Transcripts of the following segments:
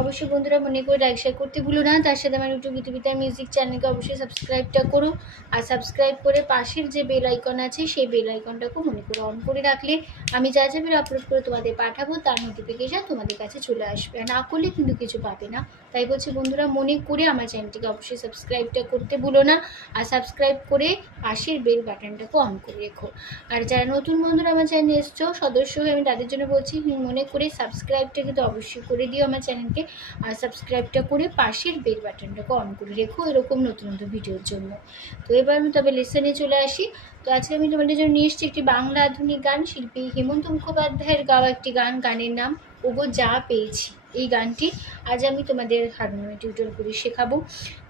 অবশ্যই বন্ধুরা মনে করে লাইক শেয়ার করতে ভুলো না। তার সাথে আমার ইউটিউব গীতবিতার মিউজিক চ্যানেলকে অবশ্যই সাবস্ক্রাইবটা করো। আর সাবস্ক্রাইব করে পাশের যে বেল আইকন আছে, সেই বেল আইকনটাকেও মনে করে অন করে রাখলে আমি যা যা ভিডিও আপলোড করে তোমাদের পাঠাবো, তার নোটিফিকেশান তোমাদের কাছে চলে আসবে। না করলে কিন্তু কিছু পাবে না। তাই বলছি বন্ধুরা, মনে করে আমার চ্যানেলটিকে অবশ্যই সাবস্ক্রাইবটা করতে ভুলো না। আর সাবস্ক্রাইব করে পাশের বেল বাটনটাকে অন করে রেখো। আর যারা নতুন বন্ধুরা আমার চ্যানেলে এসছো, সদস্য হয়ে আমি তাদের জন্য বলছি মনে করে সাবস্ক্রাইবটা কিন্তু অবশ্যই করে দিও আমার চ্যানেলকে আর সাবস্ক্রাইবটা করে পাশের বেল বাটনটাকে অন করে রেখো এরকম নতুন নতুন ভিডিওর জন্য। তো এবার আমি তবে লেসনে চলে আসি। তো আজকে আমি তোমাদের জন্য নিয়ে এসেছি একটি বাংলা আধুনিক গান শিল্পী হেমন্ত মুখোপাধ্যায়ের গাওয়া একটি গান। গানের নাম ওগো যা পেয়েছি। এই গানটি আজ আমি তোমাদের হারমোনিয়াম টিউটর করে শেখাবো।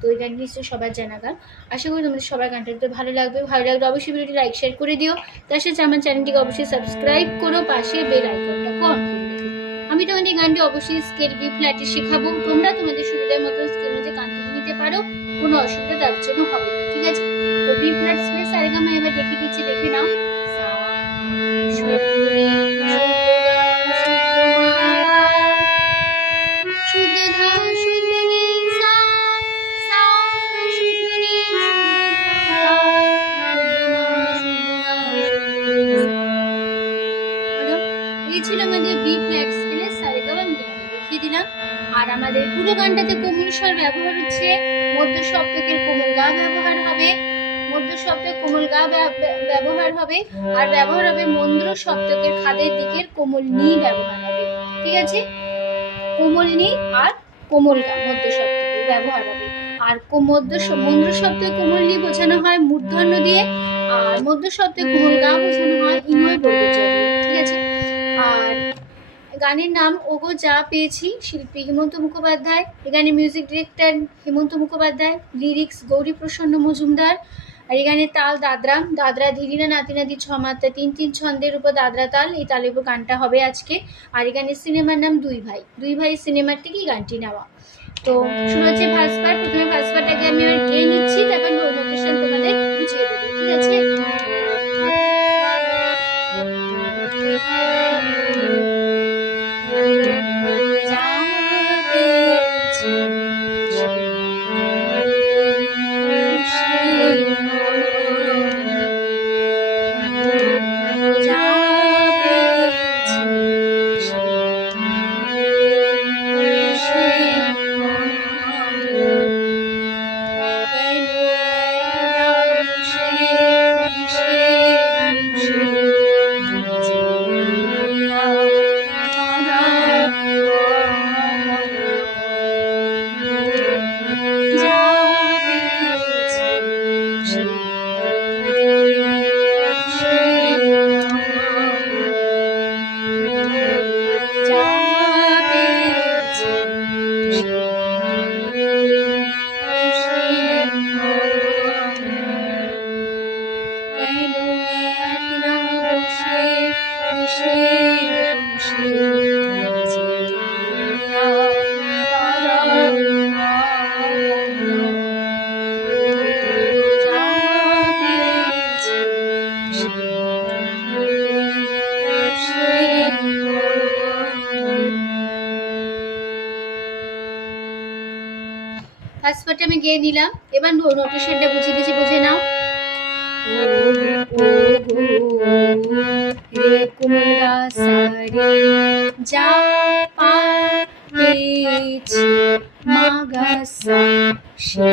তো এই গানটি নিশ্চয়ই সবার জানা গান। আশা করি তোমাদের সবার গানটা তো ভালো লাগবে। ভালো লাগলে অবশ্যই ভিডিওটি লাইক শেয়ার করে দিও। তার সাথে আমার চ্যানেলটিকে অবশ্যই সাবস্ক্রাইব করো। পাশে বেল আইকনটাকে অন আমি তোমাদের গানটি অবশ্যই স্কেল বি ফ্ল্যাটে শেখাবো। তোমরা তোমাদের সুবিধার মতো স্কেল মধ্যে গান নিতে পারো। কোনো অসুবিধা তার জন্য হবে ঠিক আছে? তো বি ফ্ল্যাট স্পেস সারেগামা এবার দেখে দিচ্ছি, দেখে নাও। ছিল আমাদের বি ফ্ল্যাট দিলাম। আর আমাদের পুরো গানটাতে কোমল স্বর ব্যবহার হচ্ছে। মধ্য সপ্তকের কোমল গা ব্যবহার হবে। মধ্য সপ্তক কোমল গা ব্যব- ব্যব- ব্যবহার হবে। আর ব্যবহার হবে মন্দ্র সপ্তকের খাদের দিকের কোমল নি ব্যবহার হবে। ঠিক আছে? কোমল নি আর কোমল গা মধ্য সপ্তকের ব্যবহার হবে। আর মধ্য মন্দ্র সপ্তকে কোমল নি বোঝানো হয় মূর্ধন্য দিয়ে। আর মধ্য সপ্তকে কোমল গা বোঝানো হয় দিয়ে ঠিক আছে? আর গানের নাম ওগো যা পেয়েছি, শিল্পী হেমন্ত মুখোপাধ্যায়। এখানে music director Hemanta Mukhopadhyay lyrics Gouri Prasanna Majumdar. আর এখানে তাল দাদরা দাদরা ধীরিনা নাতি নাতি ছ মাত্রা, তিন তিন ছন্দের উপর দাদরা তাল, এই তালের উপর গানটা হবে আজকে। আর এখানে সিনেমার নাম দুই ভাই। দুই ভাই সিনেমার থেকেই গানটি নেওয়া। তো শুরু হচ্ছে প্রথমে পার্টটাকে আমি আর গেয়ে নিচ্ছি, তারপর নোটেশন তোমাদের বুঝিয়ে দেবো, ঠিক আছে? নিলাম এবার নোটেশনটা বুঝিয়ে দিয়েছি বুঝে নাও। যা পেয়েছি মাগাসা সে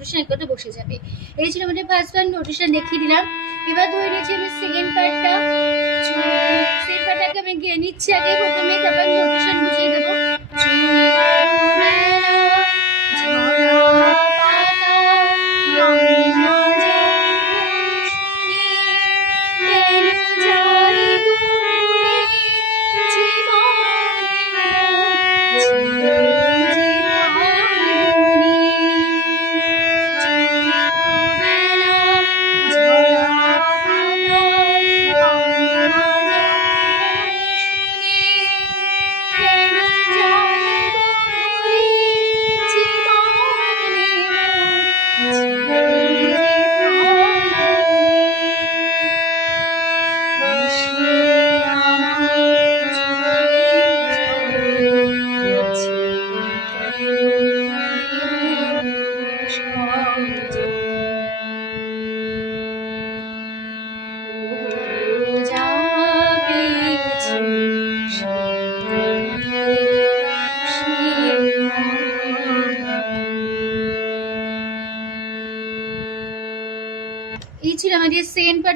নোটিশন একবার বসে যাবে। এই ছিল আমাদের ফার্স্ট পার্ট নোটিশন দেখিয়ে দিলাম। এবার ধরে নিয়েছি আমি সেকেন্ড পার্টটা সেকেন্ড পার্টটাকে আমি গিয়ে নিচ্ছি আগে, প্রথমে তারপর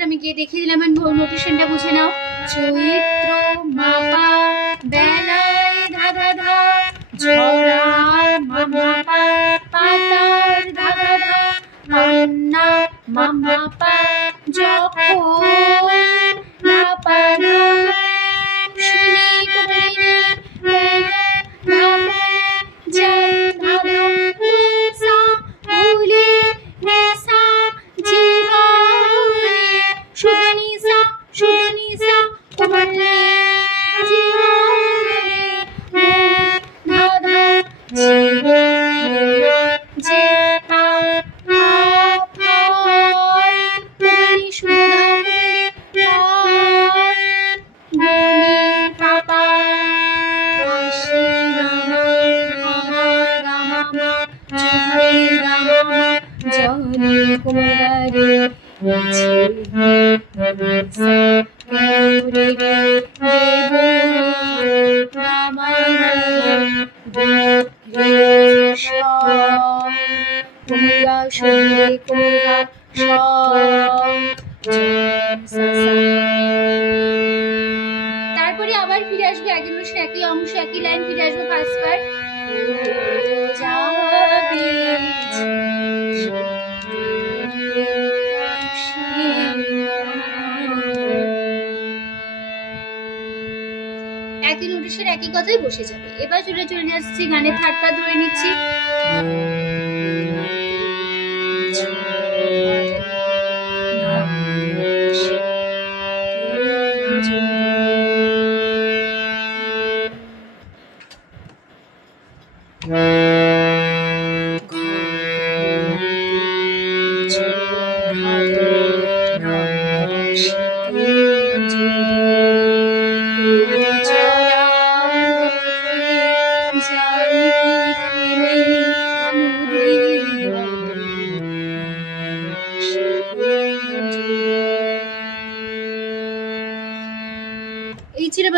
আমি গিয়ে দেখিয়ে দিলাম নোটিশনটা বুঝে নাও। চৈত্র মাপা তারপরে আবার ফিরে আসবে অনুষ্ঠান একই অংশ একই লাইন ফিরে আসবে ফার্স্ট পার্ট একই একই কথাই বসে যাবে। এবার চলে চলে আসছি গানে থার্ড পা ধরে নিচ্ছি।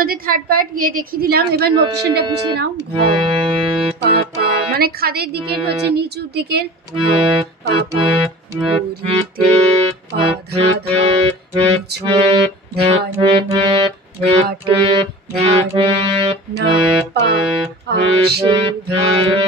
এই থার্ড পার্ট গিয়ে দেখিয়ে দিলাম। এবার নোটেশনটা বুঝে নাও। মানে খাদের দিকে হচ্ছে নিচুর দিকের। ঘাটে ঘাটে না পা আসে ধানি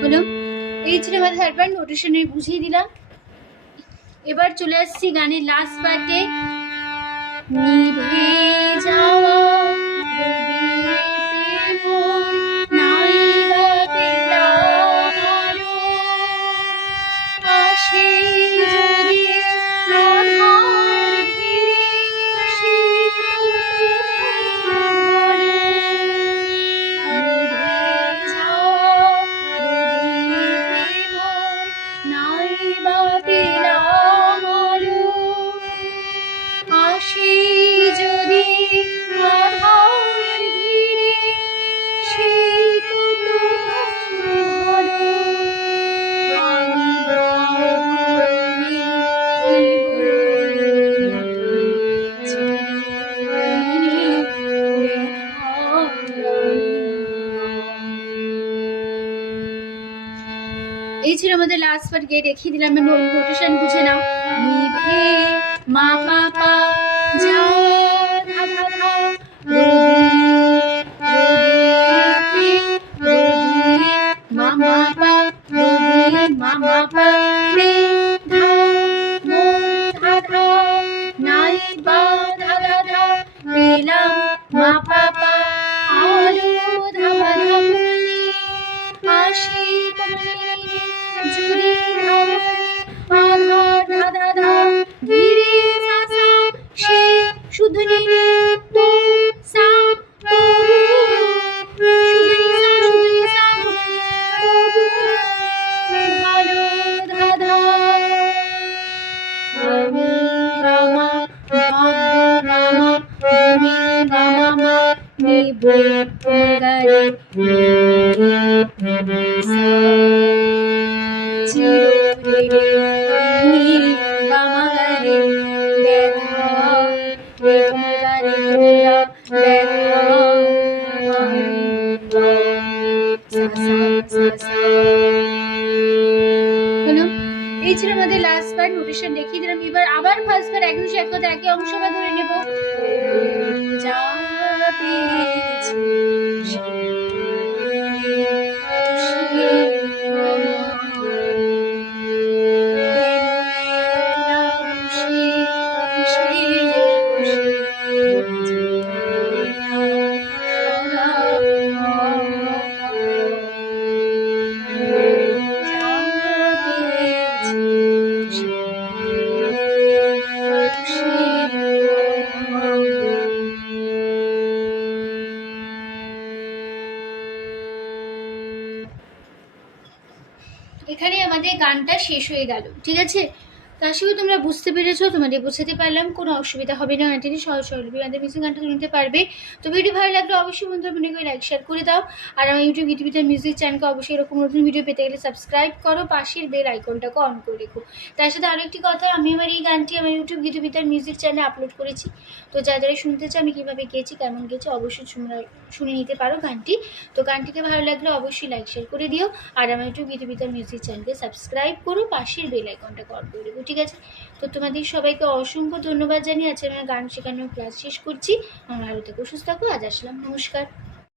হলো এই ছিল আমাদের থার্ড নোটেশনে বুঝিয়ে দিলাম। এবার চলে আসছি গানের লাস্ট পার্টে নিভে যাওয়া ছিল আমাদের লাস্ট পার গিয়ে দেখিয়ে দিলাম নোটেশন বুঝে নাও। নিভে মা পা পা যা এই ছিল আমাদের লাস্ট বার নোটেশন দেখিয়ে দিলাম। এবার আবার ফার্স্ট বার এক এক কথা একই অংশ ধরে নেব। আমাদের গানটা শেষ হয়ে গেল ঠিক আছে? তার তোমরা বুঝতে পেরেছ, তোমাদের বোঝাতে পারলাম, কোনো অসুবিধা হবে না। গানটি সহজ সরল আমাদের মিউজিক গানটা তুমি নিতে পারবে, তো ভিডিও ভালো লাগলে অবশ্যই বন্ধুরা মনে করে লাইক শেয়ার করে দাও। আর আমার ইউটিউব গীতবিতার মিউজিক চ্যানেলকে অবশ্যই এরকম নতুন ভিডিও পেতে গেলে সাবস্ক্রাইব করো, পাশের বেল আইকনটাকে অন করে রেখো। তার সাথে আরও একটি কথা, আমি আমার এই গানটি আমার ইউটিউব গীতবিতার মিউজিক চ্যানেলে আপলোড করেছি। তো যা যারা শুনতে চাও, আমি কীভাবে গেয়েছি, কেমন গেছি অবশ্যই শুনে শুনে নিতে পারো গানটি। তো গানটিকে ভালো লাগলে অবশ্যই লাইক শেয়ার করে দিও। আর আমার ইউটিউব গীতবিতার মিউজিক চ্যানেলকে সাবস্ক্রাইব করো, পাশের বেল আইকনটাকে অন করে দেবো ঠিক আছে? তো তোমাদের সবাইকে অসংখ্য ধন্যবাদ জানিয়ে আছে আমার গান শেখানোর ক্লাস শেষ করছি। আমার আরও থেকে সুস্থ থাকো। আজ আসলাম। নমস্কার।